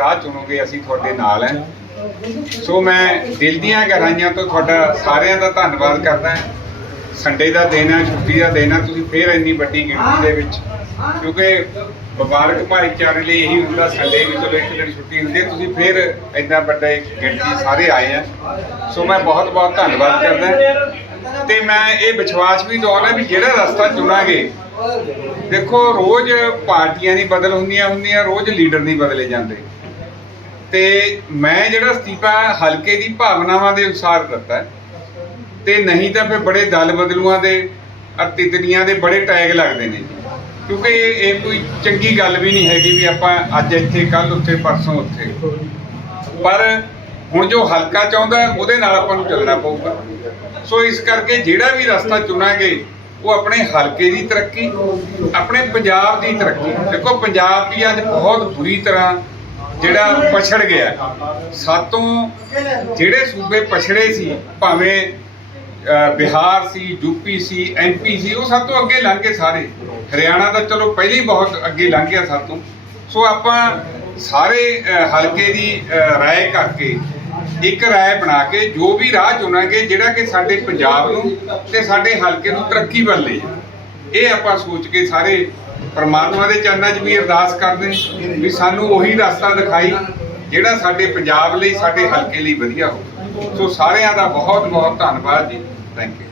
ਰਾਹ ਚੁਣੋਗੇ, ਅਸੀਂ ਤੁਹਾਡੇ ਨਾਲ ਹੈ। ਸੋ ਮੈਂ ਦਿਲ ਦੀਆਂ ਗਹਿਰਾਈਆਂ ਤੋਂ ਤੁਹਾਡਾ ਸਾਰਿਆਂ ਦਾ ਧੰਨਵਾਦ ਕਰਦਾ ਹਾਂ। ਸੰਡੇ ਦਾ ਦਿਨ ਹੈ, ਛੁੱਟੀ ਦਾ ਦਿਨ ਹੈ, ਤੁਸੀਂ ਫੇਰ ਇੰਨੀ ਵੱਡੀ ਗਿਣਤੀ ਦੇ ਵਿੱਚ। ਕਿਉਂਕਿ ਵਪਾਰਕ ਭਾਈਚਾਰੇ ਲਈ ਇਹੀ ਹੁੰਦਾ, ਸੰਡੇ ਵੀ ਚਲੋ ਇੱਕ ਦਿਨ ਛੁੱਟੀ ਹੁੰਦੀ ਹੈ, ਤੁਸੀਂ ਫੇਰ ਇੰਨਾ ਵੱਡੇ ਗਿਣਤੀ ਸਾਰੇ ਆਏ ਆ ਸੋ ਮੈਂ ਬਹੁਤ ਬਹੁਤ ਧੰਨਵਾਦ ਕਰਦਾ ਤੇ ਮੈਂ ਇਹ ਵਿਸ਼ਵਾਸ ਵੀ ਦਵਾਉਣਾ ਵੀ ਜਿਹੜਾ ਰਸਤਾ ਚੁਣਾਂਗੇ, ਦੇਖੋ ਰੋਜ਼ ਪਾਰਟੀਆਂ ਨਹੀਂ ਬਦਲ ਹੁੰਦੀਆਂ ਹੁੰਦੀਆਂ, ਰੋਜ਼ ਲੀਡਰ ਨਹੀਂ ਬਦਲੇ ਜਾਂਦੇ। ਤੇ ਮੈਂ ਜਿਹੜਾ ਅਸਤੀਫਾ ਹਲਕੇ ਦੀ ਭਾਵਨਾਵਾਂ ਦੇ ਅਨੁਸਾਰ ਦਿੱਤਾ ਹੈ। ਤੇ ਨਹੀਂ ਤਾਂ ਫਿਰ ਬੜੇ ਦਲ ਬਦਲੂਆਂ ਦੇ ਅਰ ਤਿਤਲੀਆਂ ਦੇ ਬੜੇ ਟੈਗ ਲੱਗਦੇ ਨੇ ਜੀ। ਕਿਉਂਕਿ ਇਹ ਕੋਈ ਚੰਗੀ ਗੱਲ ਵੀ ਨਹੀਂ ਹੈਗੀ ਵੀ ਆਪਾਂ ਅੱਜ ਇੱਥੇ ਕੱਲ ਉੱਥੇ, ਪਰਸੋਂ ਉੱਥੇ। ਪਰ ਹੁਣ ਜੋ ਹਲਕਾ ਚਾਹੁੰਦਾ, ਉਹਦੇ ਨਾਲ ਆਪਾਂ ਨੂੰ ਚੱਲਣਾ ਪਊਗਾ। ਸੋ ਇਸ ਕਰਕੇ ਜਿਹੜਾ ਵੀ ਰਸਤਾ ਚੁਣਾਂਗੇ, ਉਹ ਆਪਣੇ ਹਲਕੇ ਦੀ ਤਰੱਕੀ, ਆਪਣੇ ਪੰਜਾਬ ਦੀ ਤਰੱਕੀ। ਦੇਖੋ, ਪੰਜਾਬ ਵੀ ਅੱਜ ਬਹੁਤ ਬੁਰੀ ਤਰ੍ਹਾਂ ਜਿਹੜਾ ਪਛੜ ਗਿਆ। ਸਾਤੋਂ ਜਿਹੜੇ ਸੂਬੇ ਪਛੜੇ ਸੀ ਭਾਵੇਂ ਬਿਹਾਰ ਸੀ ਯੂਪੀ ਸੀ ਐਮਪੀ ਸੀ ਉਹ ਸਭ ਤੋਂ ਅੱਗੇ ਲੰਘ ਗਏ ਸਾਰੇ। ਹਰਿਆਣਾ ਤਾਂ ਚਲੋ ਪਹਿਲਾਂ ਹੀ ਬਹੁਤ ਅੱਗੇ ਲੰਘ ਗਿਆ ਸਭ ਤੋਂ ਸੋ ਆਪਾਂ ਸਾਰੇ ਹਲਕੇ ਦੀ ਅ, ਰਾਏ ਕਰਕੇ ਇੱਕ ਰਾਏ ਬਣਾ ਕੇ ਜੋ ਵੀ ਰਾਹ ਚੁਣਾਂਗੇ ਜਿਹੜਾ ਕਿ ਸਾਡੇ ਪੰਜਾਬ ਨੂੰ ਤੇ ਸਾਡੇ ਹਲਕੇ ਨੂੰ ਤਰੱਕੀ ਵੱਲ ਲੈ ਜਾਵੇ। ਇਹ ਆਪਾਂ ਸੋਚ ਕੇ ਸਾਰੇ ਪਰਮਾਤਮਾ ਦੇ ਚਰਨਾਂ 'ਚ ਵੀ ਅਰਦਾਸ ਕਰਦੇ ਹਾਂ ਵੀ ਸਾਨੂੰ ਉਹੀ ਰਸਤਾ ਦਿਖਾਈ, ਜਿਹੜਾ ਸਾਡੇ ਪੰਜਾਬ ਲਈ, ਸਾਡੇ ਹਲਕੇ ਲਈ ਵਧੀਆ ਹੋਵੇ। ਸੋ ਸਾਰਿਆਂ ਦਾ ਬਹੁਤ ਬਹੁਤ ਧੰਨਵਾਦ ਜੀ। Thank you